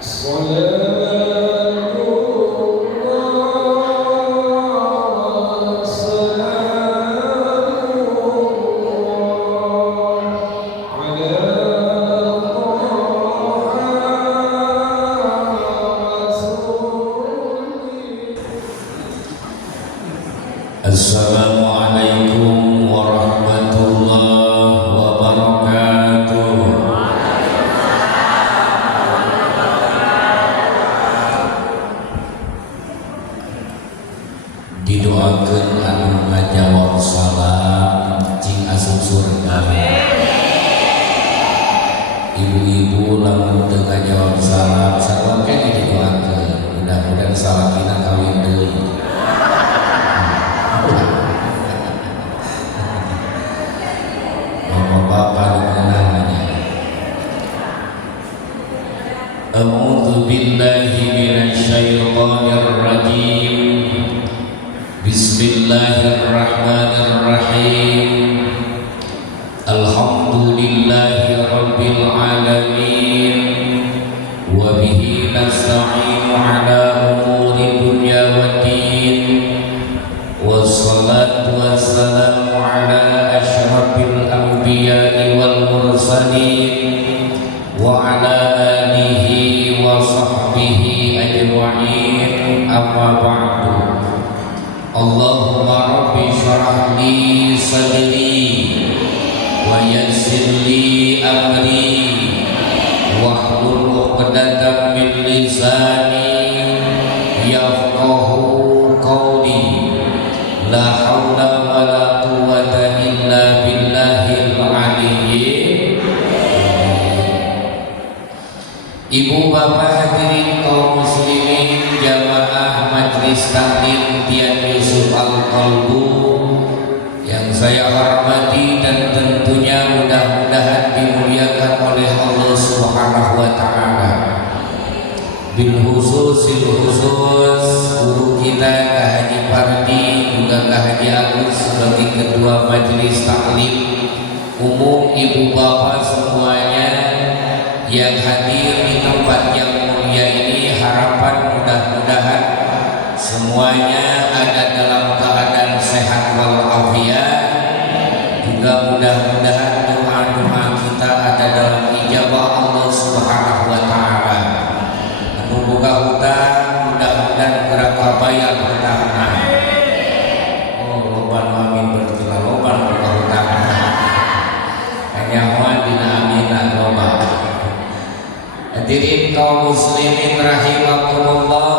Assalamualaikum warahmatullahi wabarakatuh. Didoakeun anu ngajawab salam cing asup surga. Ibu-ibu lamun teu ngajawab salam salam keneh didoakeun. Mudah-mudahan salakina kawin deui. A'udzu billahi minasyaitonir rajim. Bismillahirrahmanirrahim. Alhamdulillahi rabbil alamin wa bihi nasta'inu ala umuri dunya waddin. Wassalatu wassalamu ala asyrafil anbiya'i wal mursalin wa ala alihi wa sahbihi ajma'in, amma ba'du. Allahumma rabbi syrah li sadri wa yassir li amri wahlul 'uqdatam min lisani yafqahu qawli. La haula wa la quwwata illa billahil aliyyil. Ibu bapak hadirin kaum muslimin jamaah Majelis Taklim Tian Yusuf Al-Qalbu yang saya hormati dan tentunya mudah-mudahan dimuliakan oleh Allah Subhanahu wa taala. Bil khusus guru kita Kak Haji Pardi juga Kak Haji Agus sebagai ketua Majelis Taklim umum, ibu bapak semuanya yang hadir di tempat yang mulia ini, harapan mudah-mudahan semuanya ada dalam keadaan sehat walafiat. Juga mudah-mudahan doa-doa kita ada dalam ijabah Allah Subhanahu wa taala. Anu boga hutang mudah-mudahan gerak bayar hutangna. Oh, loba amin berarti loba boga hutang. Hanya mah dina aminan loba. Hadirin kaum muslimin rahimakumullah,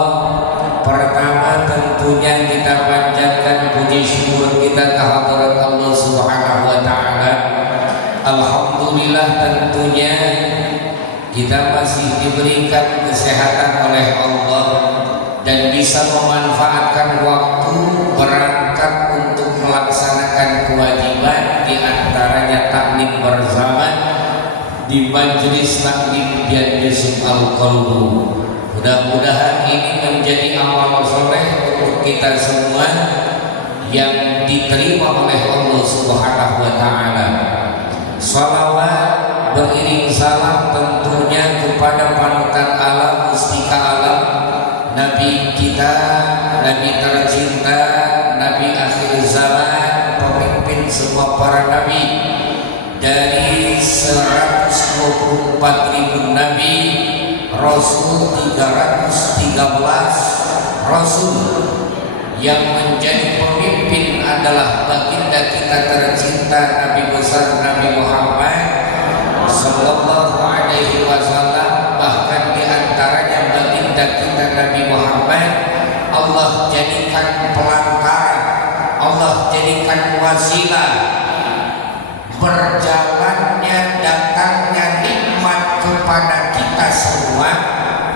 pertama tentunya kita panjatkan puji syukur kita ke hadirat Allah Subhanahu wa taala. Alhamdulillah, tentunya kita masih diberikan kesehatan oleh Allah dan bisa memanfaatkan waktu berangkat untuk melaksanakan kewajiban, di antaranya taklim bersama di Majelis Taklim Tian Yusuf Al-Qalbu. Mudah-mudahan ini menjadi amal soleh untuk kita semua yang diterima oleh Allah Subhanahu wa taala. Salawat beriring salam tentunya kepada panutan alam, mustika alam, Nabi kita, Nabi tercinta, Nabi akhir zaman, pemimpin semua para nabi. Dari 124.000 nabi, Rasul 313 Rasul, yang menjadi pemimpin adalah baginda kita tercinta Nabi besar Nabi Muhammad sallallahu alaihi wasallam. Bahkan di antaranya baginda kita Nabi Muhammad Allah jadikan pelantara, Allah jadikan wasilah berjalannya datangnya nikmat kepada kita semua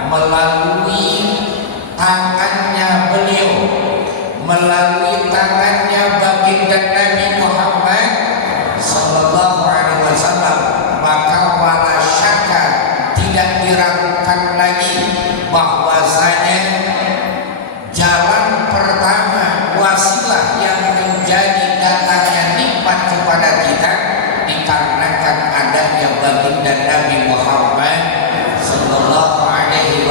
melalui tangannya beliau, melalui tangannya baginda Nabi Muhammad sallallahu alaihi wasallam. Maka wala syakka, tidak diragukan lagi bahwasanya jalan pertama, wasilah yang menjadi datangnya nikmat kepada kita dikarenakan adanya baginda Nabi Muhammad sallallahu alaihi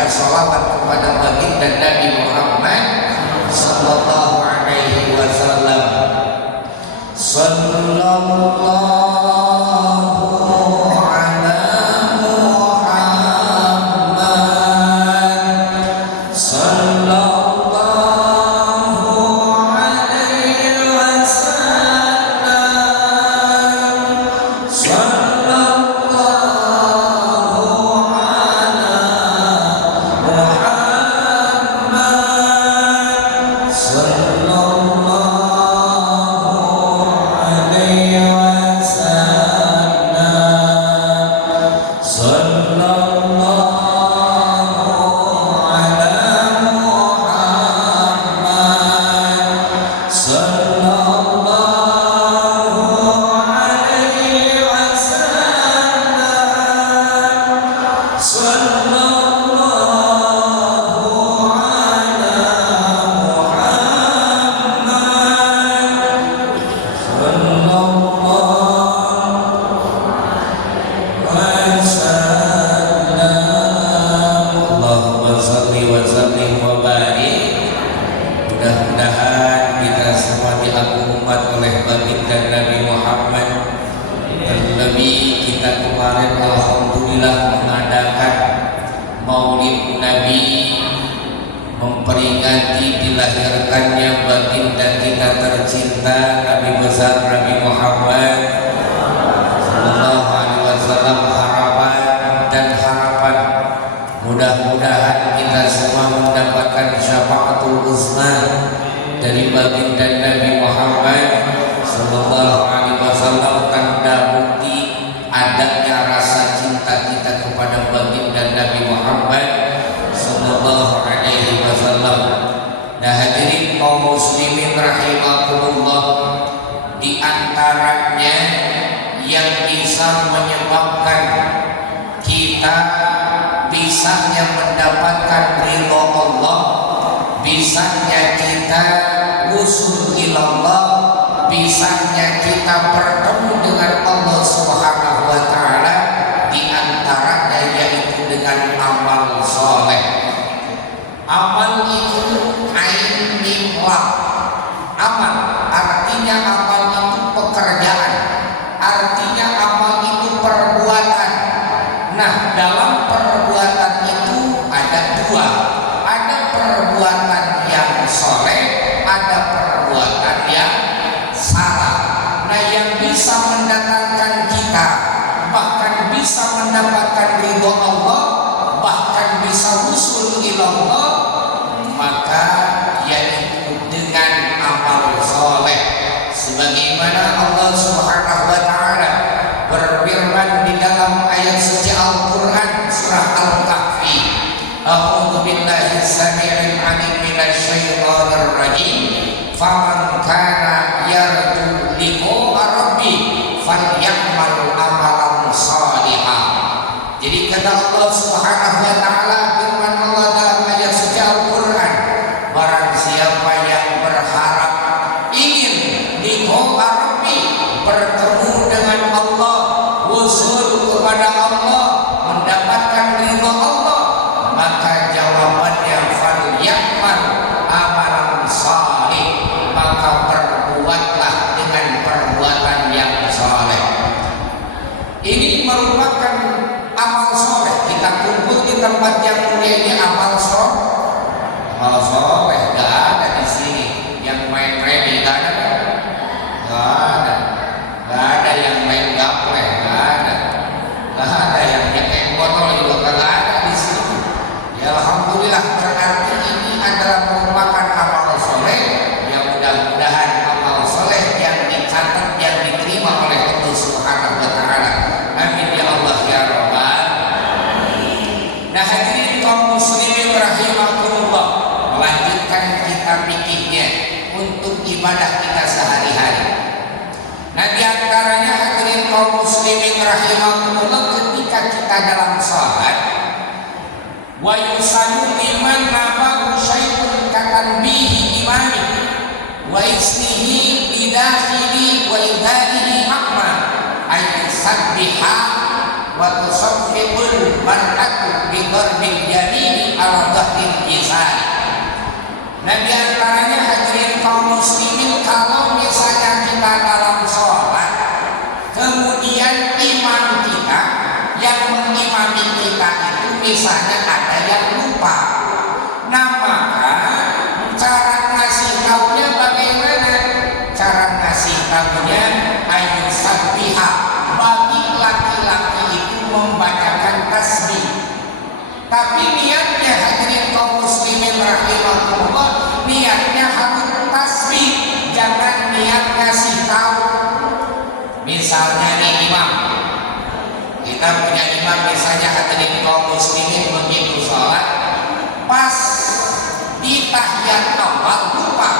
membaca sholawat kepada baginda Nabi Muhammad sallallahu alaihi wasallam. Sallallahu ala Muhammad sallallahu alaihi wasallam. Sallallahu ala Muhammad sallallahu alaihi wasallam. Sallallahu ala Muhammad sallallahu alaihi wasallam. Sallallahu ala Muhammad sallallahu wasallam. Allahumma shalli wa sallim wa barik. Mudah-mudahan kita semua diaku umat oleh baginda Nabi Muhammad. Terlebih kita kemarin alhamdulillah mengadakan Maulid Nabi, memperingati dilahirkannya baginda kita tercinta Nabi besar Nabi Muhammad sallallahu alaihi wasallam. Harapan mudah-mudahan kita semua mendapatkan syafaatul uzma dari baginda Nabi Muhammad sallallahu alaihi wasallam, tanda bukti adanya rasa cinta kita kepada baginda Nabi Muhammad sallallahu alaihi wasallam. Nah, hadirin kaum muslimin rahimakumullah, di antaranya yang bisa menyebabkan kita bisanya mendapatkan ridho Allah, bisanya kita wusul ilallah, bisanya kita bertemu dengan Allah Subhanahu wa taala, di antaranya yaitu dengan amal soleh. Amal itu ain mim lam. Amal artinya amal itu pekerjaan, artinya amal itu perbuatan. Nah, dalam perbuatan itu ada dua, ada perbuatan yang soleh, ada perbuatan yang salah. Nah, yang bisa mendatangkan kita, bahkan bisa mendapatkan ridho Allah, bahkan bisa wusul ilallah, maka yaitu dengan amal soleh. Sebagaimana Allah Subhanahu wa taala berfirman di dalam ayat suci Al-Quran surah Al-Kahfi, A'udzu billahi samii'il 'aliim minasy syaithanir rajim, faman kana yarju liqa'a rabbih falyamal amalan shalihan. Jadi kata Allah Subhanahu wa taala, firman Allah dalam ayat suci Al-Quran, barang siapa yang berharap ingin liqa'a rabbih, bertemu dengan Allah, wusul kepada Allah, mendapatkan ridho Allah, maka jawabannya falyamal amalan salih, maka berbuatlah dengan perbuatan yang saleh. Ini merupakan amal soleh. Kita kumpul di tempat yang mulia ini amal soleh. Amal soleh gak ada di sini. Yang main-main gak ada. Gak ada. Gak ada yang main gapleh, gak ada. Gak ada yang nyetek botol juga gak ada di sini. Ya alhamdulillah, berarti ini adalah merupakan amal soleh. Yang mudah-mudahan amal soleh yang dicatat, yang diterima oleh Allah Subhanahu wa taala. Amin ya Allah ya Rabbal. Nah, hadirin kaum muslimin rahimakumullah, melanjutkan kita pikirnya untuk ibadah kita sehari-hari. Nah, di antaranya hadirin kaum muslimin rahimakumullah, ketika kita dalam salat, wa yusallu liman nabahu syai'un katanbihi imami wa isnihi bidakhili wa idadihi makma ay sabbiha wa tusabbiqul mar'atu bi darbil yamini Nah di antaranya hadirin kaum muslimin, kalau misalnya kita dalam sholat, kemudian imam kita yang mengimami kita itu misalnya ada yang lupa, nah maka cara ngasih taunya bagaimana? Cara ngasih taunya ayat sabbiha, bagi laki-laki itu membacakan tasbih. Tapi niatnya hadirin kaum muslimin rahimahullah, niatnya harus tasbih, jangan niat ngasih tahu. Misalnya nih imam, kita punya imam misalnya hadirin kaum muslimin begitu sholat, pas di tahiyat awal lupa.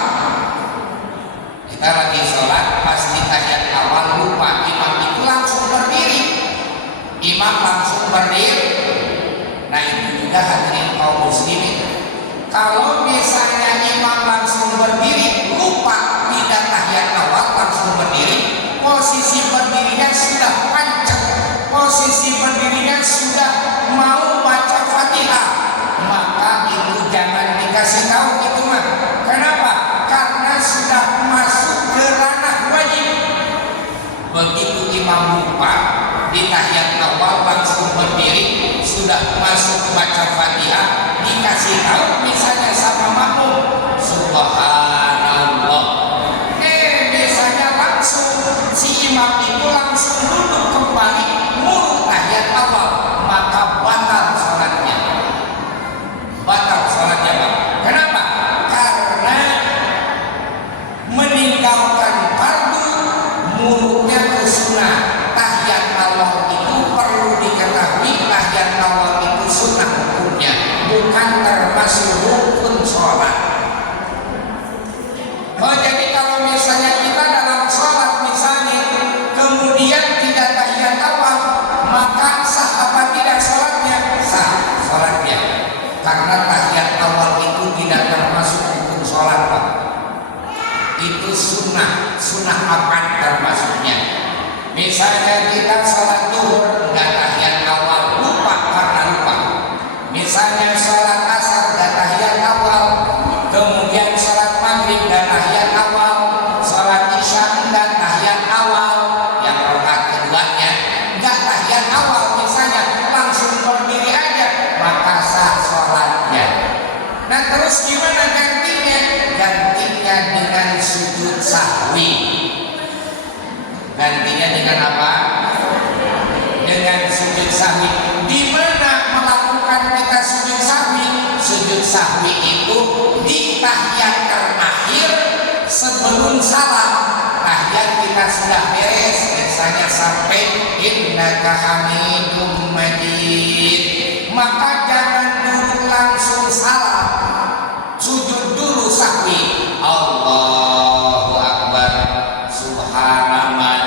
Kita lagi sholat, pas di tahiyat awal lupa, imam itu langsung berdiri. Imam langsung berdiri. Nah itu juga hadirin kaum muslimin, kalau misalnya imam langsung berdiri, lupa tidak tahiyat awal langsung berdiri, posisi berdirinya sudah pancet, posisi berdirinya sudah mau baca Fatihah, maka itu jangan dikasih tahu itu mah. Kenapa? Karena sudah masuk ke ranah wajib. Begitu imam lupa di tahiyat awal langsung berdiri, sudah masuk baca Fatihah, dikasih tahu misalnya sama makmum, subhanallah, misalnya langsung si imam itu langsung duduk kembali mulai tahiyat awal, maka batal sholatnya. Batal sholatnya, Pak. Kenapa? Karena meninggalkan fardu mulutnya ke sunnah. Tahiyat awal itu perlu diketahui, tahiyat awal itu sunnah hukumnya, bukan termasuk rukun sholat. Oh, jadi kalau misalnya kita dalam sholat misalnya kemudian tidak tahiyat awal, maka sah apa tidak sholatnya? Sah sholatnya, karena tahiyat awal itu tidak termasuk rukun sholat, Pak. Itu sunnah, sunnah apa termasuknya? Misalnya kita sholat zuhur nggak tahiyat awal, lupa karena lupa. Misalnya sholat asar nggak tahiyat awal, kemudian sholat maghrib nggak tahiyat awal, sholat isya nggak tahiyat awal, yang rakaat keduanya nggak tahiyat awal, misalnya langsung berdiri aja, maka sah sholatnya. Nah terus gimana gantinya? Gantinya dengan sujud sahwi. Gantinya dengan apa? Dengan sujud sahwi. Di mana melakukan kita sujud sahwi? Sujud sahwi itu di tahiyat terakhir sebelum salam. Tahiyat kita sudah beres, misalnya sampai innaka hamidum majid, maka jangan dulu langsung salam, sujud dulu sahwi. Allahu akbar, subhanaman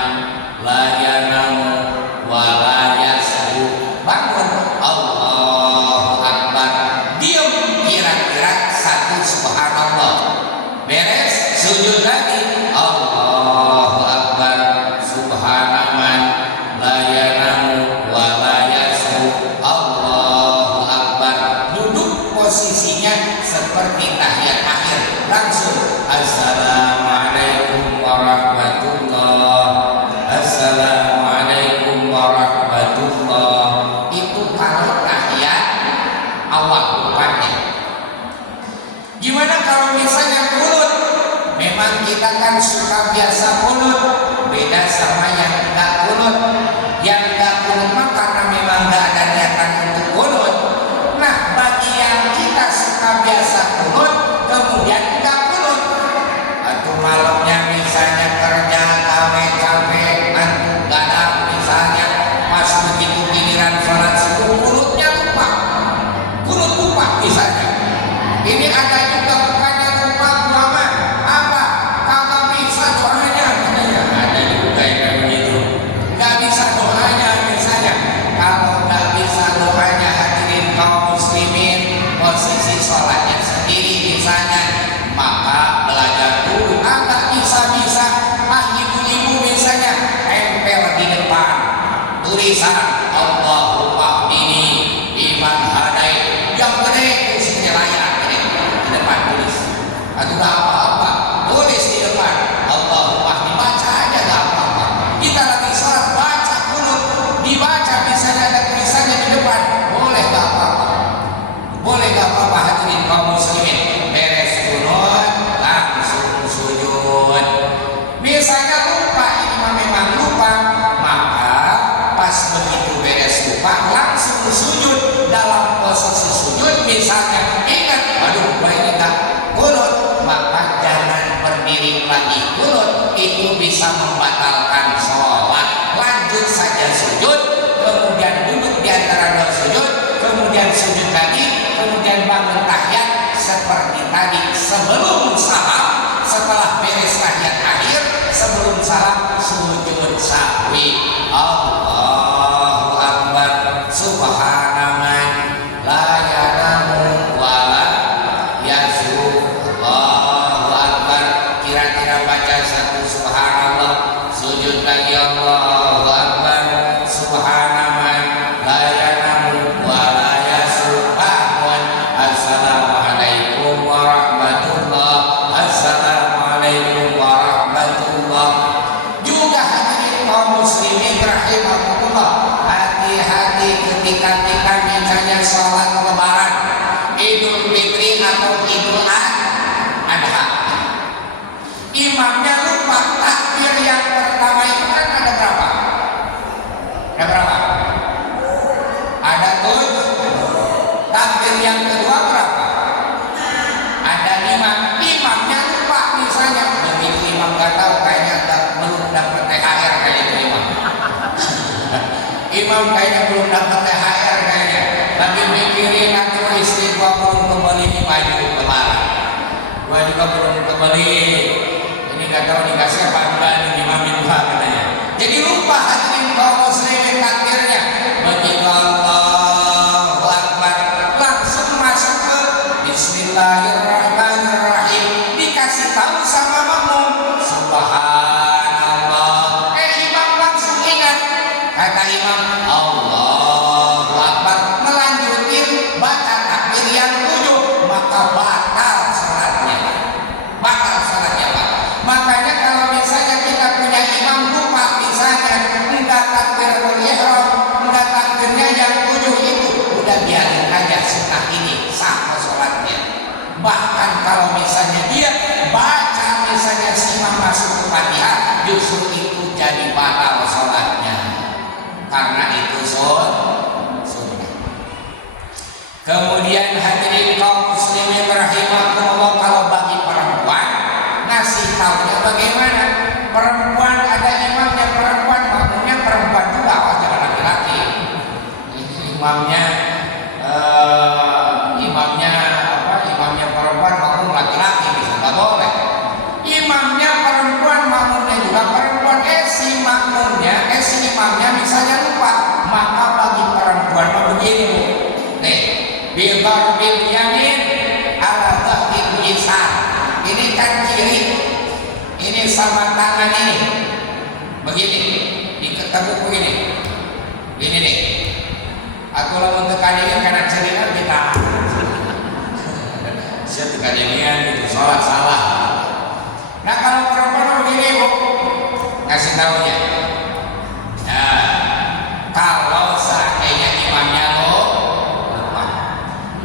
la yanamu wa la yasbu, bangun, Allahu akbar, diam kira-kira satu subhanallah, beres sujud lagi, Allahu akbar, subhanaman la yanamu wa la yasbu, Allahu akbar, duduk posisinya seperti tahiyat akhir, langsung assalamualaikum warahmatullah, assalamualaikum warahmatullah. Itu kalau tahiyat awal rupanya. Gimana kalau misalnya kunut? Memang kita kan suka biasa kunut, beda sama yang enggak kunut. Yang enggak kunut mah karena memang enggak ada niatan untuk kunut. Nah bagi yang kita suka biasa kunut kemudian enggak kunut, atau malamnya misalnya kerja capek ngantuk gadang, misalnya pas begitu giliran sholat subuh kunutnya lupa, kunut lupa misalnya. Ini ada juga bukannya lupa ulama, apa kagak bisa doanya, ada juga yang begitu, nggak bisa nggak apa-apa, tulis di depan Allahumma, dibaca aja nggak apa-apa. Kita lagi sholat baca kunut, dibaca misalnya ada tulisannya di depan, boleh nggak apa-apa, boleh nggak apa-apa. Hadirin kaum muslimin, beres kunut langsung sujud. Misalnya lupa, ini memang lupa, maka pas begitu beres lupa langsung sujud. Dalam posisi sujud misalnya ingat, aduh gua ini tak kunut, maka jangan berdiri lagi kunut, itu bisa membatalkan sholat. Lanjut saja sujud, kemudian duduk di antara dua sujud, kemudian sujud lagi, kemudian bangun tahiyat seperti tadi. Sebelum salam, setelah beres tahiyat akhir, sebelum salam sujud sahwi. Allahu Akbar, subhanaman la yanamu wa la yazur. Allahu Akbar, kira-kira baca satu subhanallah, sujud lagi Allahu Akbar, subhanaman la yanamu wa la yazur. Bangun, assalamualaikum warahmatullah, assalamualaikum warahmatullah. Juga hadirin kaum muslimin rahimahumullah, hati-hati ketika kita misalnya sholat lebaran, Idul Fitri atau Idul Adha, imamnya lupa takbir yang pertama itu kan ada berapa? Ada berapa? Ada 7. Takbir yang kedua berapa? Ada 5. Imamnya lupa misalnya, begitu imam nggak tahu kayaknya belum dapat THR kayak itu imam. Imam kayaknya belum dapat THR kayaknya, lagi mikirin aku istri gua belum kembali baju lebaran, gua juga belum kembali, ini nggak tahu dikasih apa enggak nih imamin gua katanya. Jadi lupa hadirin kaum muslimin takbirnya. Begitu Allahu Akbar langsung masuk ke Bismillahirrahmanirrahim, dikasih tahu sama makmum subhanallah. Imam langsung ingat, kata imam Allahu Akbar, melanjutin baca takbir yang 7, maka batal sholatnya, batal sholatnya Pak. Makanya kalau misalnya kita punya imam lupa misalnya enggak takbiratul ihram, enggak takbirnya yang 7 itu, udah biarin aja, sunnah ini sah sholatnya. Bahkan kalau misalnya dia baca misalnya si imam masuk ke Fatihah, justru itu jadi batal sholatnya, karena itu sunnah. Kemudian hadirin kaum muslimin rahimahumullah, kalau bagi perempuan ngasih tahunya bagaimana? Perempuan ada imamnya perempuan, makmumnya perempuan juga, oh jangan laki-laki. Imamnya imamnya perempuan, makmum laki-laki, bisa nggak boleh. Imamnya perempuan, makmumnya juga perempuan, si imamnya misalnya lupa, maka bagi perempuan begini Bu, nih, bil yamin ala dhahbil yasar, ini kan kiri, ini sama tangan ini, begini, diketekuk begini, ini nih. Aku lamun tekan ini karena cerita kita, saya tekan ini gitu, sholat salah. Nah kalau perempuan begini Bu, kasih tahunya. Nah, kalau seandainya imamnya lupa.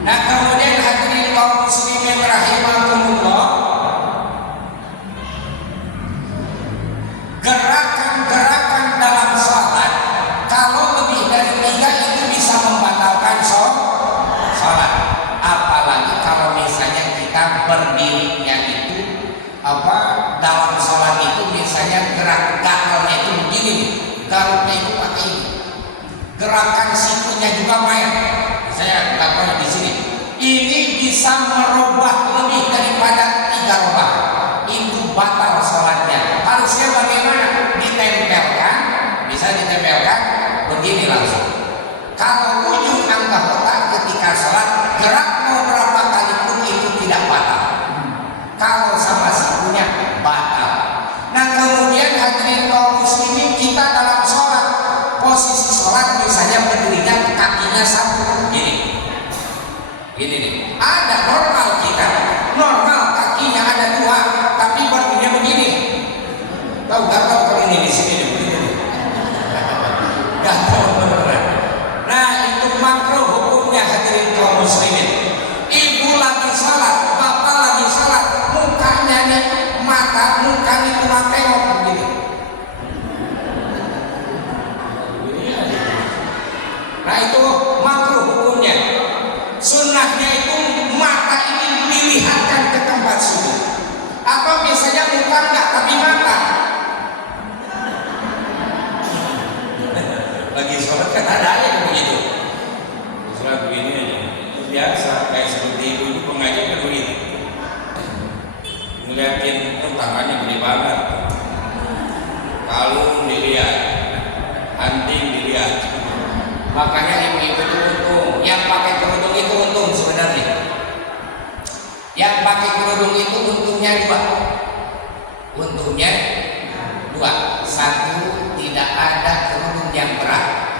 Nah kemudian hadirin kaum muslimin rahimahumullah, gerakan-gerakan dalam sholat kalau lebih dari 3 itu bisa membatalkan sholat. Apalagi kalau misalnya kita berdirinya itu dalam sholat itu misalnya gerak gakalnya itu begini nih, garuknya itu pakai ini, gerakan sikunya juga main, saya taruh di sini, ini bisa merubah lebih daripada 3 rubah, itu batal sholatnya. Harusnya bagaimana? Ditempelkan, bisa ditempelkan begini langsung. Kalau ujung anggota ketika sholat gerak mau berapa kali pun itu tidak batal. Kalau sama sikunya batal. Nah kemudian hadirin kaum muslimin, kita dalam sholat, posisi sholat misalnya berdirinya kakinya satu, gini nih. Ada normal kita, normal kakinya ada biasa kayak seperti ibu pengajian kan begitu. Ngeliatin tangannya gede banget, kalung dilihat, anting dilihat. Makanya ibu-ibu itu untung, yang pakai kerudung itu untung sebenarnya. Yang pakai kerudung itu untungnya dua. Untungnya dua. Satu, tidak ada kerudung yang berat.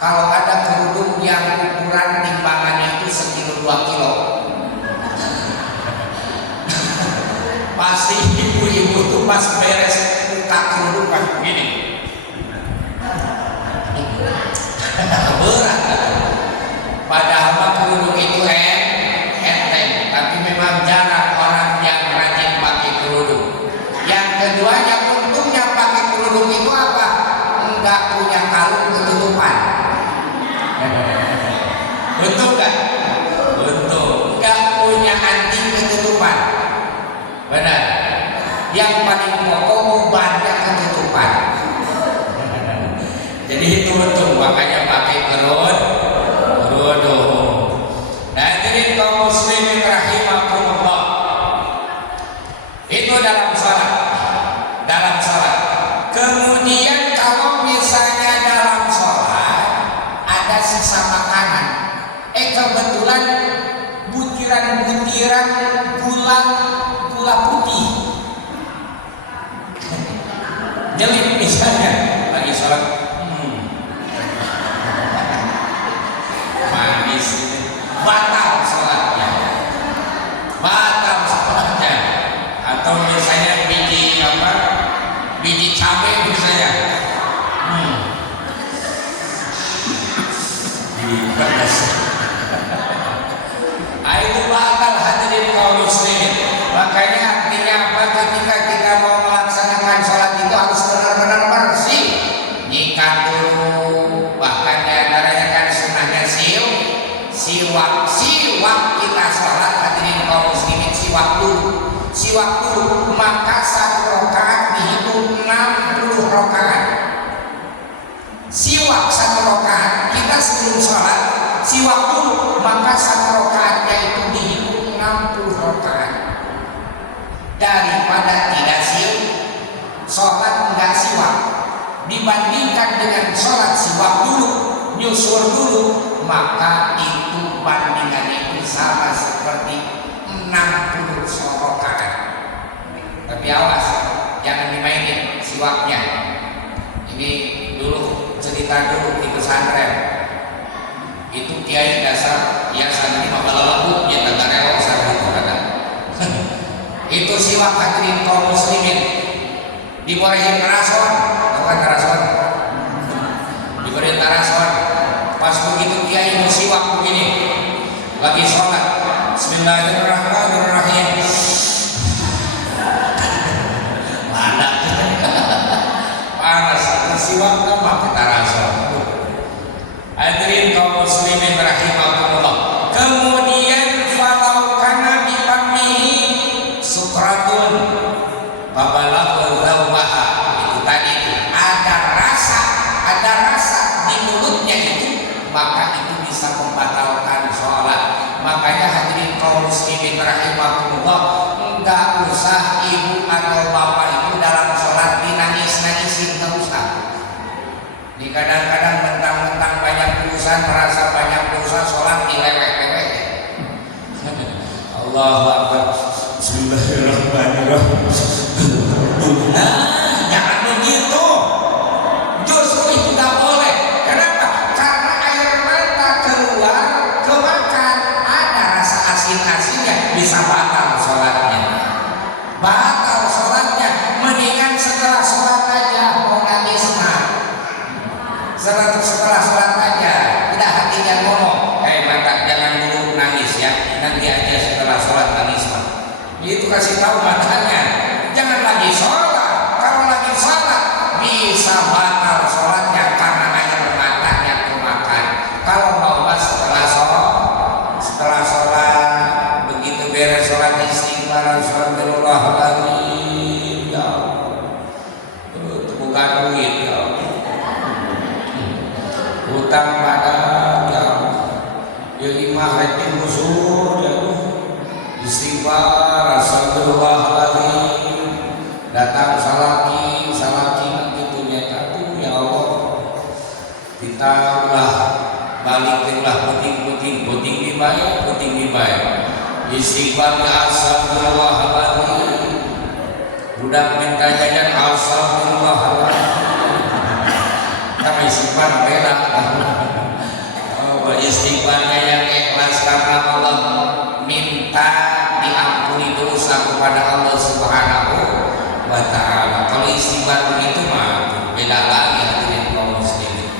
Kalau ada kerudung yang ukuran timbangannya itu sekilo 2 kilo, pasti ibu-ibu tuh pas beres buka kerudung pas begini. Berat. Padahal kerudung itu enteng, tapi memang jarang orang yang rajin pakai kerudung. Yang keduanya, untungnya pakai kerudung itu apa? Enggak punya kalung ketutupan. Betul kan? Betul. Enggak punya anting ketutupan. Benar. Yang paling pokok banyak ketutupan. Jadi itu betul, makanya pakai kerudung. Hadirin kaum muslimin rahimakumullah. Itu dalam salat. Kemudian kalau misalnya dalam salat ada sisa makanan, kebetulan butiran-butiran gula putih nyelip misalnya lagi salat, manis, batal salatnya. Atau misalnya biji cabai misalnya, pedas. Itu batal, hadirin kaum muslimin. Makanya artinya apa? Ketika kita mau melaksanakan sholat itu harus benar-benar bersih. Nyikat dulu, bahkan diantaranya kan sunnahnya siwak kita sholat, hadirin kaum muslimin, siwak dulu. Maka satu rakaat dihitung 60 rakaat. Siwak satu rakaat, kita sebelum sholat siwak dulu, maka satu rakaatnya itu dihitung 60 rakaat. Daripada tidak sholat enggak siwak, dibandingkan dengan sholat siwak dulu, nyusur dulu, maka itu bandingannya itu sama seperti 60 rakaat. Tapi awas, jangan dimainin siwaknya. Ini dulu cerita dulu di pesantren. Itu kiai dasar yang santri bakal laku ya tak rela santri kata. Itu siwak hadirin kaum muslimin dibolehin tarason, tahu kan tarason? Diberi tarason. Pas begitu kiai mau siwak begini, lagi sholat, Bismillahirrahmanirrahim. Panas, siwak apa kita rasa. Hadirin kaum muslimin rahimakumullah. Kemudian falau kana bi famihi sukratun babalaghu zawbaha. Itu tadi ada rasa di mulutnya itu, maka itu bisa membatalkan sholat. Makanya hadirin kaum muslimin rahimakumullah, enggak usah ibu atau bapak itu dalam sholat dinangis-nangisin, enggak usah. Di kadang-kadang mentang-mentang banyak urusan, merasa banyak dosa, sholat dilewek-lewek. Allahu Akbar. Bismillahirrahmanirrahim. Jangan begitu. Justru itu tidak boleh. Kenapa? Karena air mata keluar ke makan, ada rasa asin-asinnya, bisa batal sholatnya. Mendingan setelah sholat aja mau nangis setelah sholat aja, udah hatinya ngomong, mata jangan dulu nangis ya, nanti aja setelah sholat nangis itu kasih tahu matanya, jangan lagi sholat. Kalau lagi sholat bisa batal sholatnya karena air matanya kemakan. Kalau mau setelah sholat begitu beres sholat istighfar, astagfirullahaladzim, ya itu bukan duit ya, utang pada ya Ya lima haji musuh ya istighfar astagfirullahaladzim datang salaki gitu nyata ya Allah kita ulah balikinlah puting dibayar istighfar astagfirullahaladzim budak minta jajan astagfirullahaladzim tapi istighfar beda istighfarnya yang ikhlas karena Allah minta diampuni dosa kepada Allah Subhanahu wa ta'ala. Kalau istighfar begitu mah beda lagi hadirin kaum muslimin.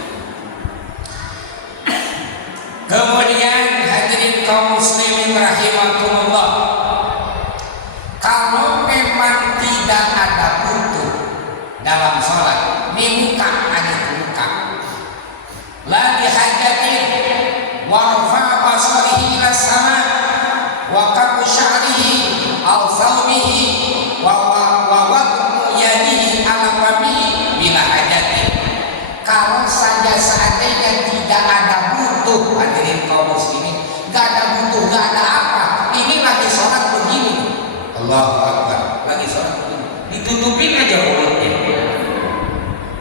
Kemudian hadirin kaum muslimin rahimakumullah, kalau memang tidak ada butuh dalam sholat, ini muka aja muka la dihajatin warfa basarihi ila sama wa kabu sya'rihi aw thawbihi wa wad'u yadihi ala famihi bila hajatin. Kalau saja seandainya tidak ada butuh hadirin kaum muslimin, gak ada butuh, gak ada apa, ini lagi sholat begini, Allahu Akbar, lagi sholat begini, ditutupin aja mulutnya,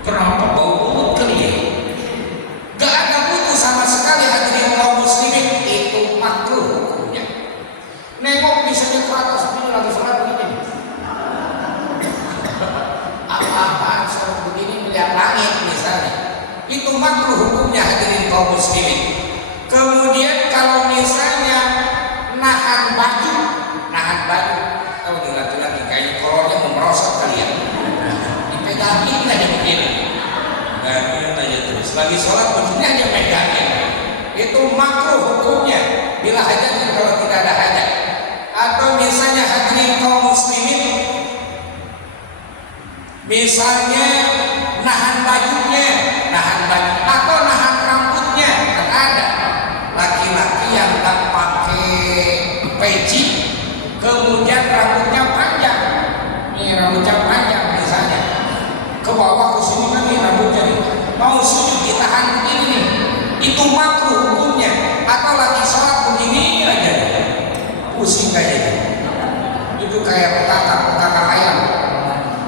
kenapa bau mulut kali ya? Gak ada butuh sama sekali hadirin kaum muslimin, itu makruh hukumnya. Nengok misalnya ke atas begini lagi sholat begini, apa-apaan sholat begini melihat langit misalnya, itu makruh hukumnya hadirin kaum muslimin. Kemudian kalau misalnya nahan baju, kalau di laki-laki kayak kolornya memerosot kali ya, dipegangin aja begini. Terus lagi sholat begini aja megangnya, itu makruh hukumnya bila hajatnya kalau tidak ada hajat. Atau misalnya hadirin kaum muslimin, misalnya nahan bajunya, atau nahan rambutnya, kan ada laki-laki yang tak pakai peci, kemudian rambutnya panjang, misalnya ke bawah ke sini kan nih rambutnya nih, mau sujud ditahan begini nih, itu makruh hukumnya. Atau lagi sholat begini aja, pusing kayaknya, itu kayak bekakak ayam.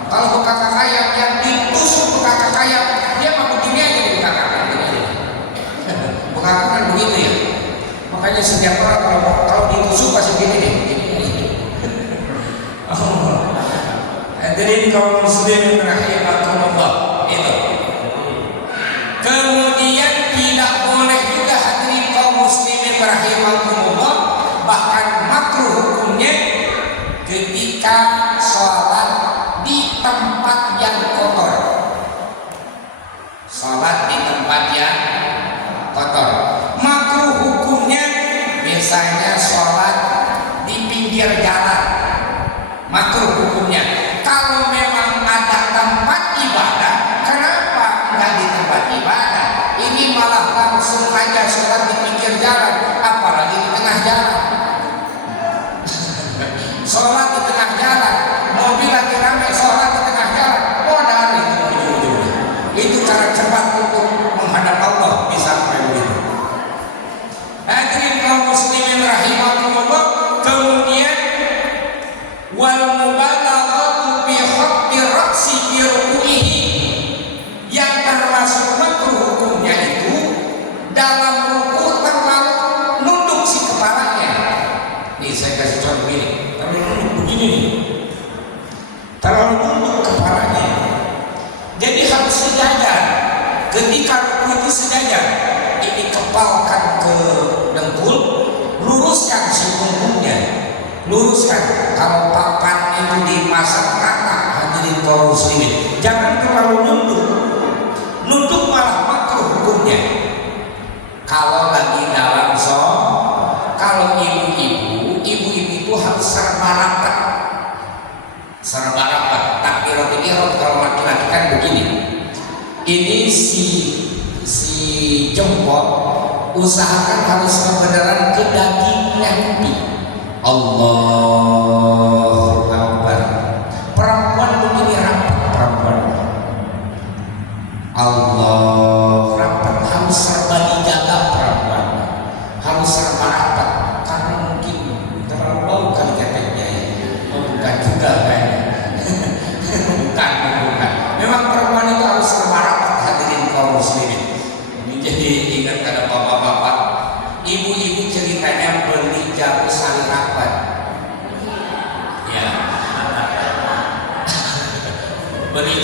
Kalau bekakak ayam yang ditusuk bekakak ayam, dia mau begini aja di bekakak kan begitu ya. Makanya setiap orang kalau ditusuk pasti begini nih, hadirin kaum muslimin rahimakumullah, itu. Kemudian tidak boleh juga hadirin kaum muslimin rahimakumullah, bahkan makruh hukumnya ketika sholat di tempat yang kotor. Sholat di tempat yang kotor makruh hukumnya. Misalnya sholat di pinggir jalan, makruh hukumnya. Kalau memang ada tempat ibadah, kenapa nggak di tempat ibadah? Ini malah langsung aja sholat di pinggir jalan, apalagi di tengah jalan. Sholat di tengah jalan, mobil lagi ramai, sholat di tengah jalan, modal itu ujung-ujungnya. Itu cara cepat untuk menghadap Allah, bisa sampai begitu. Hadirin kaum muslimin rahimakumullah. Kemudian wal mubalaghatu bi khatti ra'si bi ruku'ihi, yang termasuk makruh hukumnya itu dalam ruku terlalu nunduk si kepalanya. Nih saya kasih contoh begini, terlalu nunduk begini nih, terlalu nunduk kepalanya. Jadi harus sejajar. Ketika ruku itu sejajar, ini kepalkan ke dengkul, luruskan si punggungnya, luruskan. Kalau papan itu dimasang rata hadirin kaum muslimin, jangan terlalu nunduk malah makruh hukumnya. Kalau lagi dalam sholat, kalau ibu-ibu itu harus serba rapat. Takbiratul ihram kalau laki-laki kan begini, ini si jempol usahakan harus kebenaran ke dagingnya pipi. Allahu Akbar. Perempuan begini rapat, perempuan Allah rapat, harus serba dijaga perempuan, harus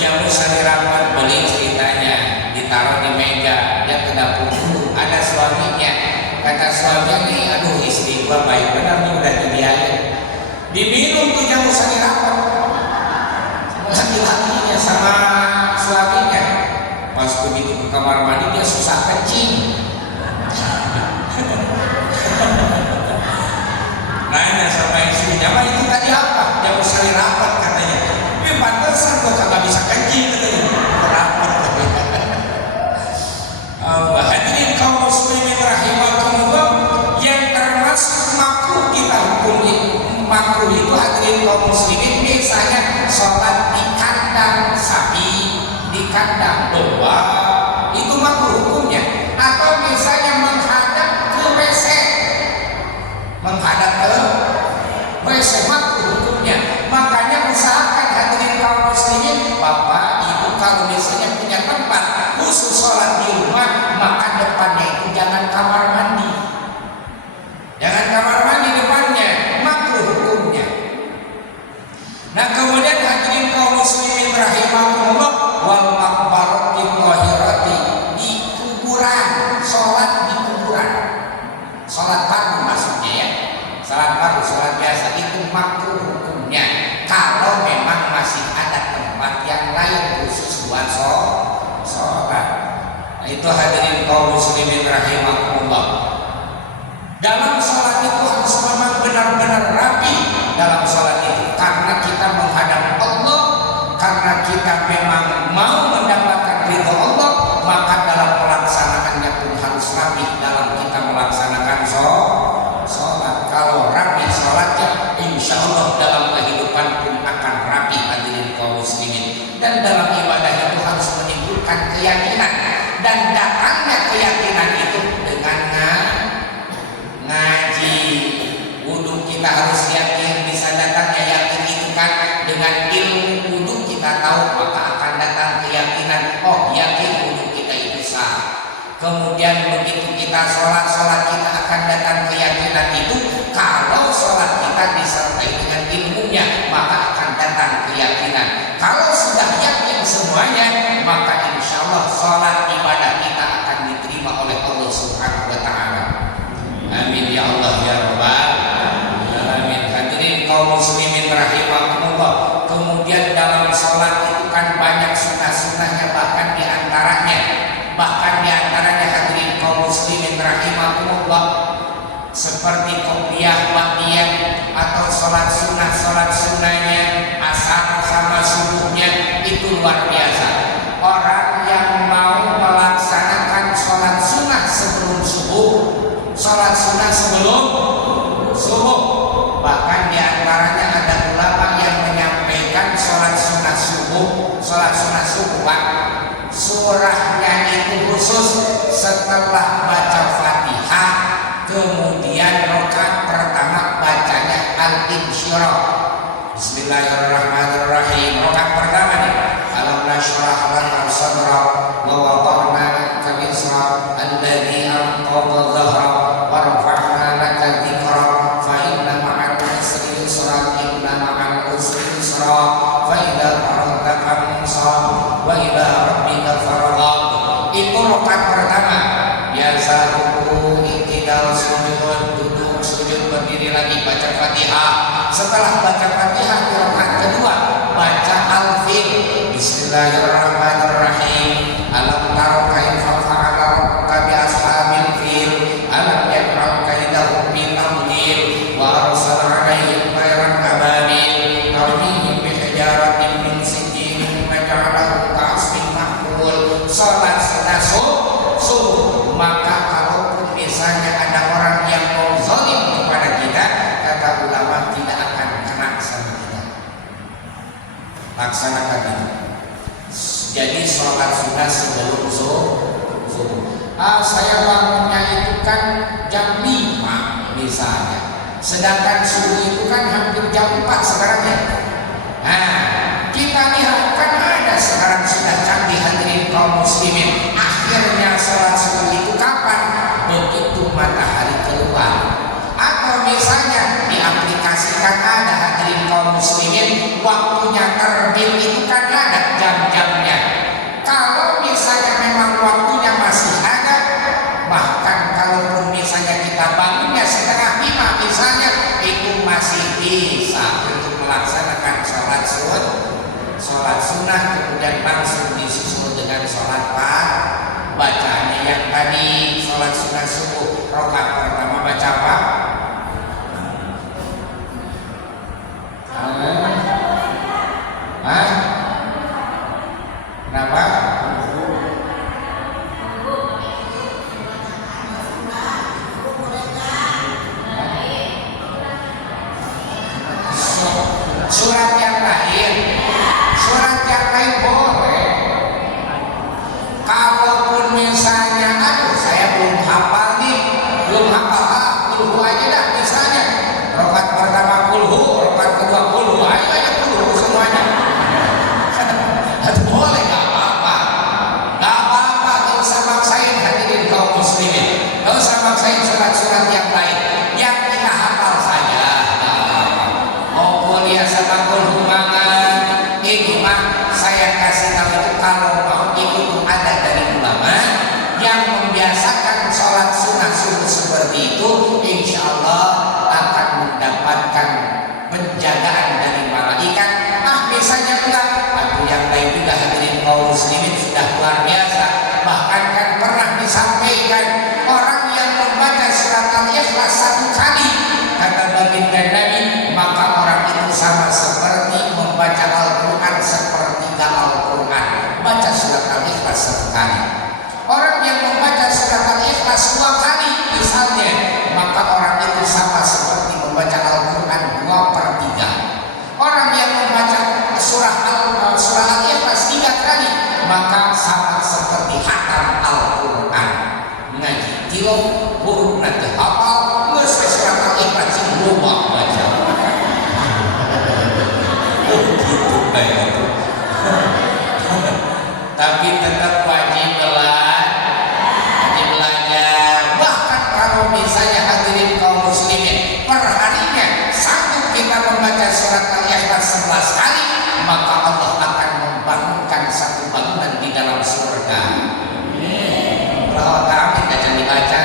jamu sari rapat beli ceritanya ditaruh di meja, dia ke dapur dulu, ada suaminya. Kata suami ini, aduh istri gua baik benar nih udah dibiayain. Diminum tuh jamu sari rapat laki-lakinya sama suaminya. Pas begitu ke kamar mandi dia susah kencing. Nanya sama istrinya, "Ma, itu tadi apa?" "Jamu sari rapat," katanya. "Tapi pantesan kok kagak bisa kencing," katanya. Rapat. Hadirin kaum muslimin rahimakumullah, yang termasuk makruh kita hukum makruh itu hadirin kaum muslimin, misalnya sholat di kandang sapi, di kandang domba, itu makruh hukumnya. Atau misalnya menghadap ke WC, menghadap ke WC makruh hukumnya. Makanya usahakan hadirin kaum muslimin, bapak ibu kalau misalnya punya tempat khusus sholat di rumah, maka depannya itu jangan kamar mandi, jangan kamar mandi depannya, makruh hukumnya. Nah kemudian hadirin kaum muslimin rahimakumullah, wal maqbarati thahirati, di kuburan, sholat di kuburan, sholat fardu maksudnya ya, sholat fardu, sholat biasa itu makruh hukumnya kalau memang masih ada tempat yang lain khusus buat sholat. Nah, itu hadirin kaum muslimin rahimakumullah. Dalam sholat itu harus memang benar-benar rapi dalam sholat itu, karena kita menghadap Allah, karena kita memang mau mendapatkan ridho Allah, maka dalam pelaksanaannya pun harus rapi dalam kita melaksanakan sholat. Kalau rapi sholatnya, insya Allah dalam kehidupan pun akan rapi hadirin kaum muslimin. Dan dalam ibadah itu harus menimbulkan keyakinan, dan datangnya keyakinan itu dengan ngaji. Wudhu kita harus yakin, bisa datangnya yakin itu kan dengan ilmu wudhu kita tahu, maka akan datang keyakinan, oh yakin wudhu kita itu sah. Kemudian begitu kita sholat kita akan datang keyakinan itu. Kalau sholat kita disertai dengan ilmunya, maka akan datang keyakinan. Kalau sudah yakin semuanya, maka insya Allah sholat ibadah kita akan diterima oleh Allah Subhanahu wa Ta'ala. Amin ya Allah ya Rabbal alamin. Hadirin kaum muslimin rahimakumullah. Kemudian dalam sholat itu kan banyak sunnah-sunnahnya, bahkan diantaranya hadirin kaum muslimin rahimakumullah, seperti qobliyah, ba'diyah, atau sholat sunnahnya asar sama subuhnya, itu luar biasa. Orang yang mau melaksanakan sholat sunnah sebelum subuh, sholat sunnah sebelum subuh, bahkan diantaranya ada ulama yang menyampaikan sholat sunnah subuh Pak, surahnya itu khusus setelah baca Fatihah, kemudian rakaat pertama bacanya al-insyirah, Bismillahirrahmanirrahim. Rakaat pertama nih, alam nashrah laka sadrak wa wada'na anka wizrak alladzi anqadha dhahrak wa rafa'na laka dzikrak fa inna ma'al usri yusra inna ma'al usri yusra fa idza faragta fansab wa ila rabbika farghab. Itu rakaat pertama. Biasa ruku, i'tidal, sujud, duduk, sujud, berdiri lagi, baca Fatihah. Setelah baca Fatihah di rakaat kedua baca al-fil, Bismillahirrahmanirrahim. Alam tara kaifa fa'ala rabbuka bi ashabil fil alam yaj'al kaidahum fi tadlil wa arsala 'alaihim tayran ababil tarmihim bi hijaratin min sijil faj'alahum ka'asfin ma'kul. Salat sunnah subuh. Maka kalaupun misalnya ada orang yang mau zalim kepada kita, kata ulama tidak akan kena sama kita. Laksanakan itu. Jadi sholat sunnah sebelum subuh. Saya bangunnya itu kan jam 5 misalnya, sedangkan subuh itu kan hampir jam 4 sekarang ya. Nah, kita lihat kan ada sekarang sudah canggih hadirin kaum muslimin. Akhirnya sholat subuh itu kapan? Begitu matahari keluar. Atau misalnya diaplikasikan ada hadirin kaum muslimin, waktunya terbit itu kan ada jam-jam sunnah kemudian langsung disusul dengan sholat bacaannya yang tadi sholat sunnah subuh rakaat pertama baca apa? Hah? Kenapa? Surat yang lain, surat yang lain boleh. Kalaupun misalnya, aduh saya belum hafal nih, belum hafal, kulhu aja dah misalnya. Rakaat pertama kulhu, rakaat kedua kulhu, ayo aja kulhu semuanya. Itu boleh, nggak apa-apa, nggak apa-apa. Gak usah maksain hadirin kaum muslimin, gak usah maksain surat-surat yang lain, yang kita hafal saja. Mau kuliah sama kulhu mangan, ini mah saya kasih tahu itu kalau mau ikut ada dari ulama yang membiasakan sholat sunnah subuh seperti itu, insya Allah akan mendapatkan penjagaan dari malaikat. Misalnya enggak, aku yang lain juga hadirin kaum muslimin sudah luar biasa. Bahkan kan pernah disampaikan orang yang membaca surat Al-Ikhlas 1 kali, kata baginda Nabi, maka orang itu sama seperti membaca Al-Quran sepertiga Al-Quran. Baca surat Al-Ikhlas 1 kali. Orang yang membaca surat Al-Ikhlas 2 kali misalnya, maka orang itu sama seperti membaca Al-Quran 2/3. Orang yang membaca surah Al-Ikhlas 3 kali, maka sama seperti khatam Al-Quran. Ngaji tilok huruf nanti hafal, nggak surat Al-Ikhlas yang berubah baca. Oh gitu kayak itu. Tapi tetap wajib belajar. Bahkan kalau misalnya hadirin kaum muslimin perharinya sanggup kita membaca surat Al-Ikhlas 11 kali, maka Allah akan membangunkan satu bangunan di dalam surga. Kalau kami tidak dibaca,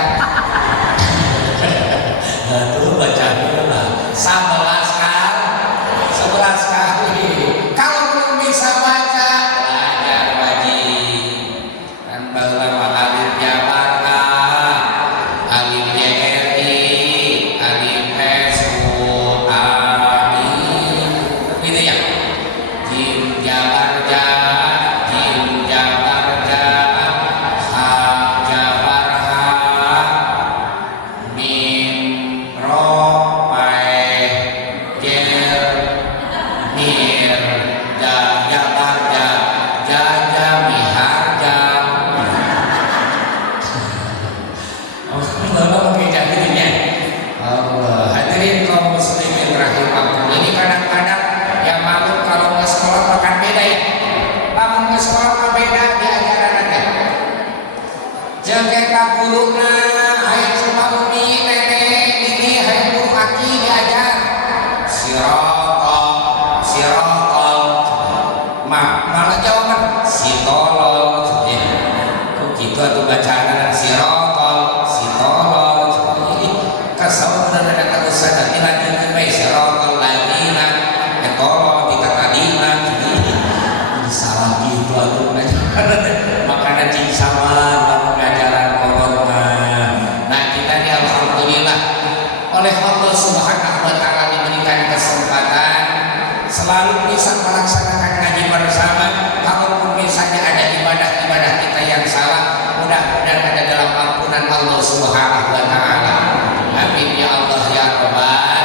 tuh baca dulu lah. 11 kali. Kalau belum bisa baca, belajar wajib. Dan bahwa alif Jabarka, alif JRI, alif Pesku, amin. Begitu ya. Jim Jabarja, Jim Jabarja, Ha Jabarha, Mim Ro Pai Jer Mir Ja Jabarja, Jaja Miharja. Allah beda bedanya. Allah, hadirin kaum muslimin rahimakumullah. Ini kadang-kadang yang malu kalau ke sekolah makan beda ya. Bangun ke sekolah mah beda diajaran ada. Jengketa guruna, hayang rumah umi nenek ini hayang guru aki diajar. Sirotol, malah jawaban sitolol. Kok gitu atuh bacaan sirotol. Kasau bener ada kata sadar dilanjutkan bae sirotol ladina etolol ditakadina. Salah gitu atuh makanan cing sama pengajaran kodokna. Nah kita ini alhamdulillah oleh Allah Subhanahu wa ta'ala diberikan kesempatan selalu bisa melaksanakan ngaji bersama. Kalaupun misalnya ada ibadah-ibadah kita yang salah, mudah-mudahan ada dalam ampunan Allah Subhanahu wa ta'ala. Amin ya Allah ya Rabbal.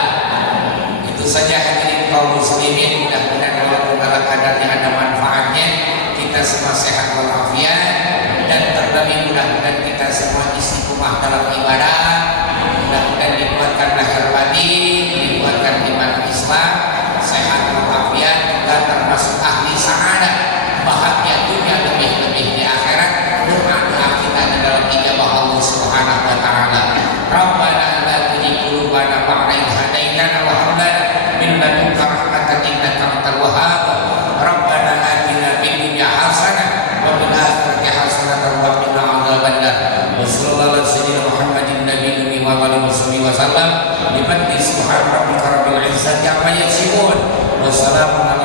Itu saja hadirin kaum muslimin, mudah-mudahan walaupun dalam kadarnya ada manfaatnya, kita semua sehat walafiat, dan terlebih mudah-mudahan kita semua istiqomah dalam ibadah, mudah-mudahan dikuatkan lahir batin, dikuatkan iman Islam, sehat walafiat, dan termasuk ahli sa'adah, bahagia dunia lebih-lebih di akhirat. Doa kita dalam ijabah Allah Subhanahu wa ta'ala. Rabbana la tuzigh qulubana ba'da idh hadaitana wa hab lana min ladunka rahmatan innaka antal wahhab. Rabbana atina fid dunya hasanah wa fil akhirati hasanah wa qina adzabannar. Wa sallallahu ala sayyidina Muhammadin nabiyyi wa alihi wasallam. Subhana rabbika rabbil izzati amma yasifun wa salamun